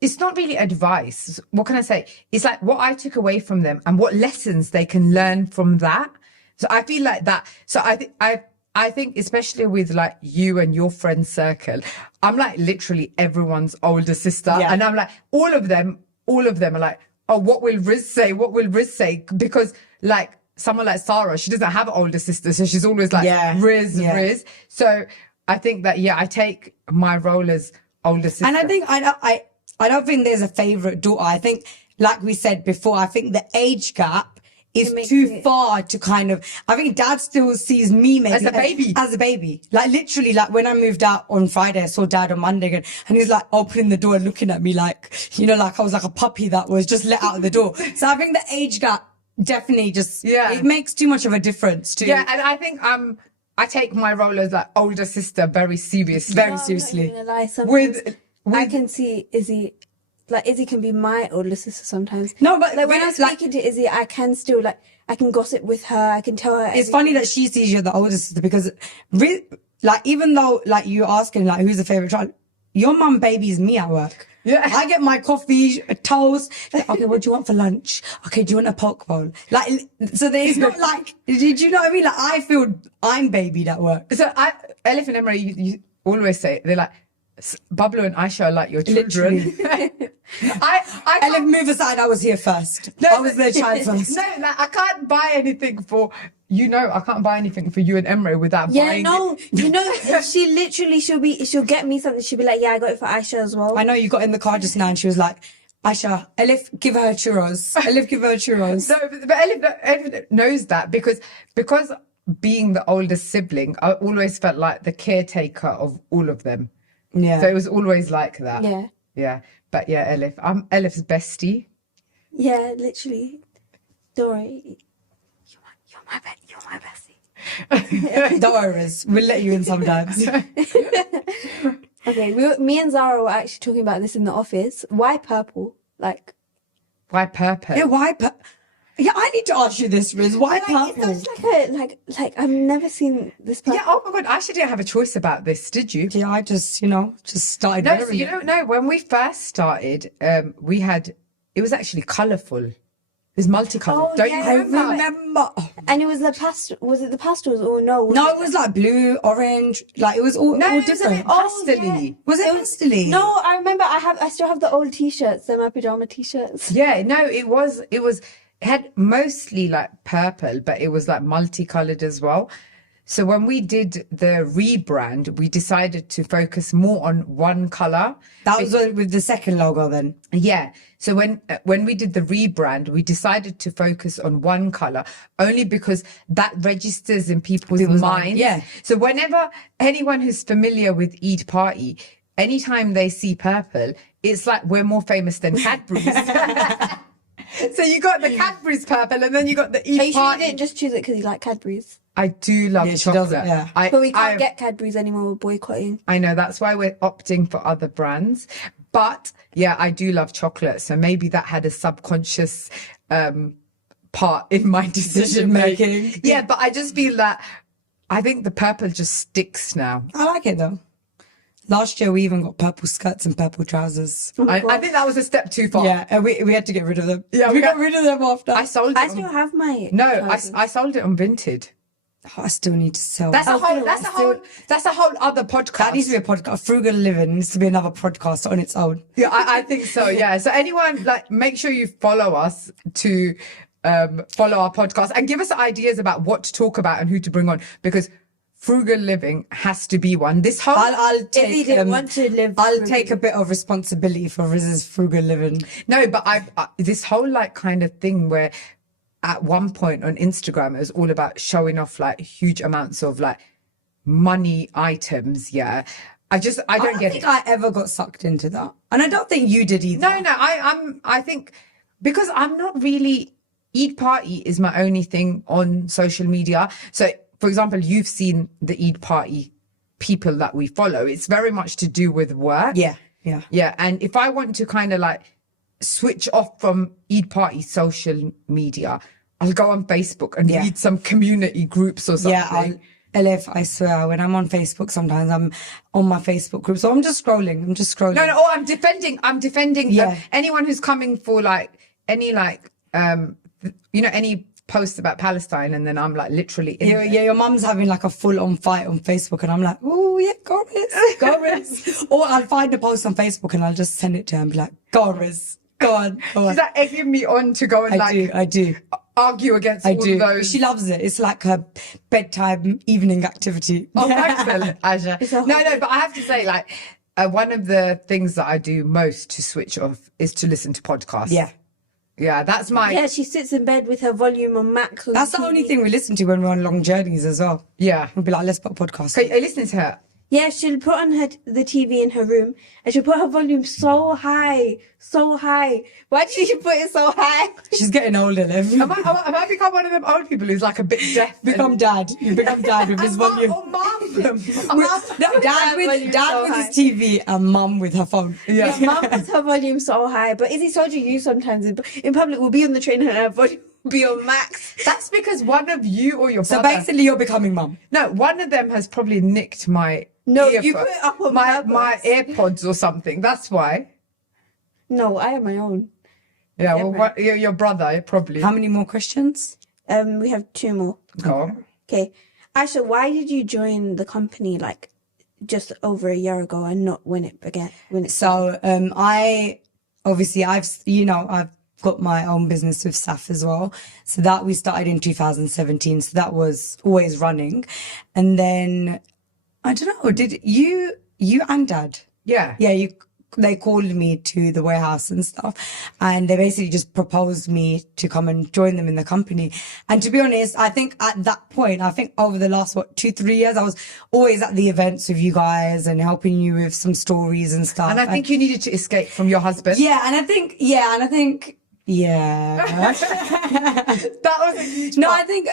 it's not really advice. What can I say? It's like what I took away from them and what lessons they can learn from that. So I feel like that. So I think especially with like you and your friend circle, I'm like literally everyone's older sister. Yeah. And I'm like, all of them are like, oh, what will Riz say? What will Riz say? Because like someone like Sarah, she doesn't have an older sister. So she's always like, Yeah. Riz. So I think that, yeah, I take my role as older sister. And I think I don't think there's a favourite daughter. I think, like we said before, I think the age gap is makes too it- far to kind of. I think Dad still sees me maybe As a baby. As a baby, like literally, like when I moved out on Friday, I saw Dad on Monday again, and he's like opening the door and looking at me like, you know, like I was like a puppy that was just let out of the door. So I think the age gap definitely just, Yeah. it makes too much of a difference to. Yeah, and I think I take my role as like older sister very seriously. Very I'm not seriously. even gonna lie, sometimes With I can see Izzy, like, Izzy can be my older sister sometimes. No, but like when I'm it's like- speaking to Izzy, I can still, like, I can gossip with her, I can tell her. It's funny that she sees you the older sister, because like, even though like you're asking like who's the favorite child, your mum babies me at work. Yeah. I get my coffee, a toast. Like, okay, what do you want for lunch? Okay, do you want a poke bowl? Like, so there's not like, did you know what I mean? Like, I feel I'm babied at work. So Elif and Emery, you always say, they're like, Bablu and Aisha are like your children. I Elif, can't, move aside. I was here first. I was their child first. no, like, I can't buy anything for, I can't buy anything for you and Emery without Yeah, buying no, it. you know, she literally, she'll get me something, she'll be like, yeah, I got it for Aisha as well. I know you got in the car just now and she was like, Aisha, Elif, give her churros. Elif, give her churros. No, but Elif knows that because being the oldest sibling, I always felt like the caretaker of all of them. Yeah. So it was always like that. Yeah. Yeah. But yeah, Elif. I'm Elif's bestie. Yeah, literally. Don't worry. You're my bestie. Don't worry, Riz. We'll let you in sometimes. Okay, me and Zara were actually talking about this in the office. Why purple? Like, Why purple? Yeah, why? Yeah, I need to ask you this, Riz. Why purple? it's such like I've never seen this purple. Yeah, oh my God, I actually didn't have a choice about this, did you? Yeah, I just, started No, so wearing you it. don't know. When we first started, it was actually colourful. It was multicolored. Oh, Don't yeah, you I remember? remember. And it was was it the pastels or no? No, it was like blue, orange, like it was all, No, all it was a bit different. pastel-y. Was it pastel-y? No, I remember I still have the old t-shirts, they're my pajama t-shirts. Yeah, no, it had mostly like purple, but it was like multicolored as well. So when we did the rebrand, we decided to focus more on one color. That was with the second logo then. Yeah. So when we did the rebrand, we decided to focus on one color only because that registers in people's minds. yeah. So whenever anyone who's familiar with Eidparty, anytime they see purple, it's like we're more famous than Cadbury's. So you got the Cadbury's purple, and then you got the Are you sure you Eidparty. didn't just choose it because you like Cadbury's? I do love Yeah, she does chocolate. it, yeah. But we can't get Cadbury's anymore. We're boycotting. I know, that's why we're opting for other brands. But yeah, I do love chocolate. So maybe that had a subconscious part in my decision making. Yeah, but I just feel that I think the purple just sticks now. I like it though. Last year we even got purple skirts and purple trousers. I think that was a step too far. Yeah, and we had to get rid of them. Yeah, we got rid of them after. I sold it. I still have my. No, trousers. I sold it on Vinted. Oh, I still need to sell. That's a Oh, whole. good. That's a whole other podcast. That needs to be a podcast. Frugal living needs to be another podcast on its own. Yeah, I think so. Yeah. So anyone, like, make sure you follow us to follow our podcast and give us ideas about what to talk about and who to bring on, because frugal living has to be one. This whole I'll If he take. didn't want to live, I'll take a bit of responsibility for Riz's frugal living. no, but this whole like kind of thing where at one point on Instagram it was all about showing off like huge amounts of like money items. Yeah, I don't get think it. I ever got sucked into that, and I don't think you did either. No, I think because I'm not really. Eidparty is my only thing on social media. So, for example, you've seen the Eidparty people that we follow. It's very much to do with work. Yeah. Yeah. And if I want to kind of like switch off from Eidparty social media, I'll go on Facebook and read some community groups or something. Yeah, Elif, I swear, when I'm on Facebook, sometimes I'm on my Facebook group, so I'm just scrolling. No, I'm defending anyone who's coming for like any like any posts about Palestine, and then I'm like literally in Yeah, your mum's having like a full-on fight on Facebook, and I'm like, oh yeah, go Riz. Or I'll find a post on Facebook and I'll just send it to her and be like, go Riz, go on. She's like egging me on to go and I do. argue against all of those. She loves it. It's like her bedtime evening activity. Oh, excellent, Asha. No, but I have to say, like, one of the things that I do most to switch off is to listen to podcasts. Yeah, that's my... Yeah, she sits in bed with her volume on max. That's the only thing we listen to when we're on long journeys as well. Yeah. We'll be like, let's put a podcast. Okay, listen to her. Yeah, she'll put on the TV in her room, and she'll put her volume so high. Why did she put it so high? She's getting older, Liv. Am I become one of them old people who's like a bit deaf? Become dad. You become dad with his volume. Oh, mum. Dad with his TV and mum with her phone. Yeah. Mum puts her volume so high, but Izzy told you sometimes in public will be on the train and her volume will be on max. That's because one of you or your So brother... basically, you're becoming mum. No, one of them has probably nicked my... No, you put it up on purpose. my AirPods or something. That's why. No, I have my own. Yeah, well, your brother probably. How many more questions? We have 2 more. Go on. Okay. Asha, why did you join the company like just over a year ago and not when it began? So I've got my own business with SAF as well. So that we started in 2017. So that was always running. And then, I don't know, did you and Dad? Yeah. Yeah, they called me to the warehouse and stuff, and they basically just proposed me to come and join them in the company. And to be honest, I think at that point, over the last 2-3 years, I was always at the events with you guys and helping you with some stories and stuff. And I think you needed to escape from your husband. Yeah. That was a huge No, part. I think,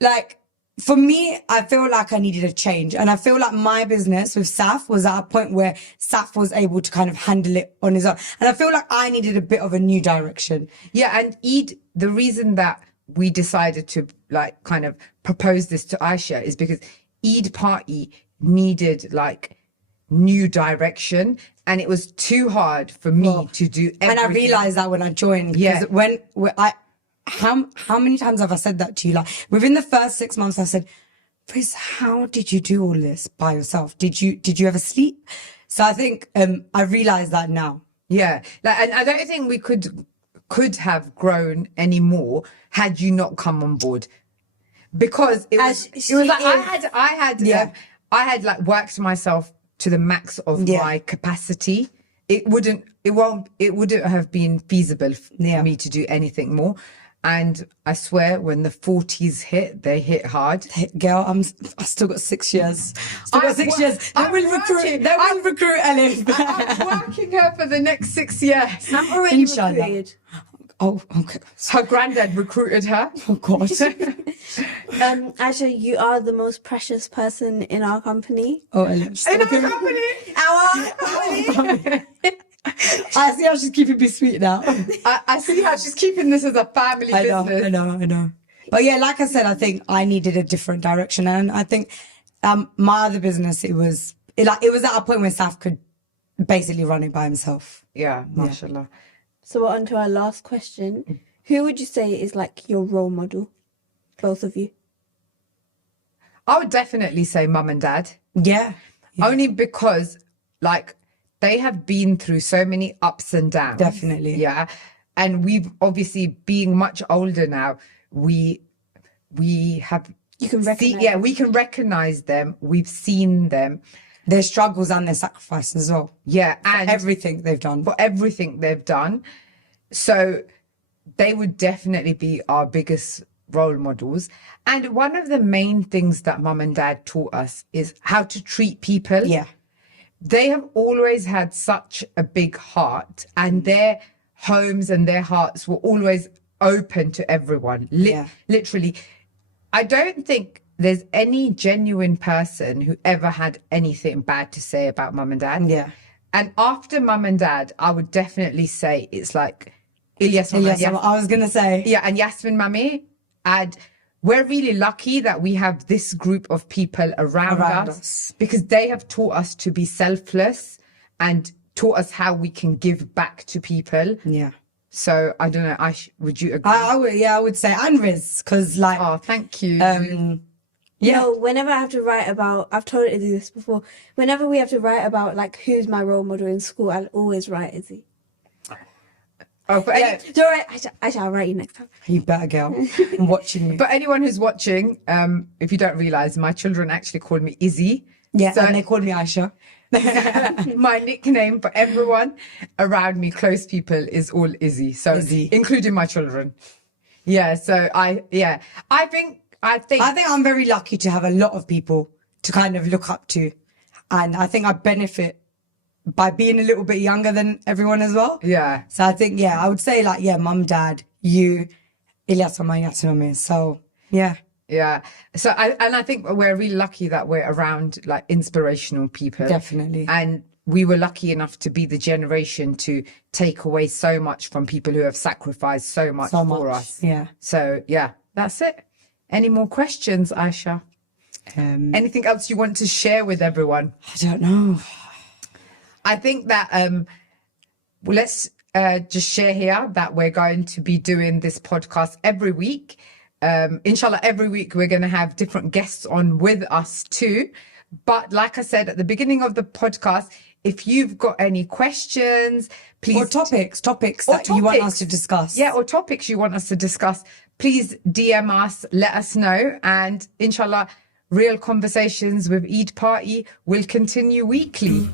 like, for me, I feel like I needed a change. And I feel like my business with Saf was at a point where Saf was able to kind of handle it on his own. And I feel like I needed a bit of a new direction. Yeah, and the reason that we decided to like kind of propose this to Aisha is because Eidparty needed like new direction, and it was too hard for me to do everything. And I realized that when I joined. Yeah. Because how many times have I said that to you? Like, within the first 6 months, I said, Riz, how did you do all this by yourself? Did you ever sleep? So I think I realize that now. Yeah, like, and I don't think we could have grown any more had you not come on board. because it was, As it was like she is. I had like worked myself to the max of Yeah. my capacity. It wouldn't have been feasible for Yeah. me to do anything more. And I swear, when the 40s hit, they hit hard. Hey, girl, I still got 6 years. Still got I'm 6 wo- years. They I'm will working. recruit. They will recruit Elif. I'm working her for the next 6 years. I'm already Inshallah. recruited. Oh, okay. Her granddad recruited her. Oh God. Asha, you are the most precious person in our company. Oh, Elif. In our company. Our company. I see how she's keeping me sweet now. I see how she's keeping this as a family business. I know. But yeah, like I said, I think I needed a different direction, and I think my other business, it was at a point where Saf could basically run it by himself. Yeah, mashallah. So we're on to our last question. Who would you say is like your role model? Both of you. I would definitely say mum and dad. Yeah. Only because, like, they have been through so many ups and downs. Definitely. Yeah. And we've obviously, being much older now, we have... You can recognize Yeah, we can recognize them. We've seen them. Their struggles and their sacrifice as well. Yeah. And Everything they've done. for everything they've done. So they would definitely be our biggest role models. And one of the main things that mum and dad taught us is how to treat people. Yeah. They have always had such a big heart, and their homes and their hearts were always open to everyone. Literally. I don't think there's any genuine person who ever had anything bad to say about mum and dad. Yeah. And after mum and dad, I would definitely say it's like Ilyas Mama, Yes, I was gonna say. yeah, and Yasmin Mami. And we're really lucky that we have this group of people around us, because they have taught us to be selfless and taught us how we can give back to people. Yeah. So I don't know, would you agree? I would say, and Riz, because like, Oh, thank you. yeah. No, whenever I have to write about, I've told Izzy this before, whenever we have to write about like who's my role model in school, I'll always write Izzy. Oh, for Yeah, don't worry, I shall write you next time. You better, girl. I'm watching you. But anyone who's watching, if you don't realize, my children actually call me Izzy. Yeah, So and they called me Aisha. my nickname for everyone around me, close people, is all Izzy. So Izzy. including my children. Yeah. So I think I think I'm very lucky to have a lot of people to kind of look up to. And I think I benefit by being a little bit younger than everyone as well. yeah. So I think, yeah, I would say like, yeah, mum, dad, you, Ilyas Mama, Yasmin. So yeah. Yeah. So I think we're really lucky that we're around like inspirational people. Definitely. And we were lucky enough to be the generation to take away so much from people who have sacrificed so much for us. Yeah. So yeah, that's it. Any more questions, Aisha? Anything else you want to share with everyone? I don't know. I think that well, let's just share here that we're going to be doing this podcast every week. Inshallah, every week we're going to have different guests on with us too. But like I said at the beginning of the podcast, if you've got any questions, please. Or topics that you want us to discuss. Yeah, or topics you want us to discuss, please DM us, let us know. And inshallah, Real Conversations with Eidparty will continue weekly.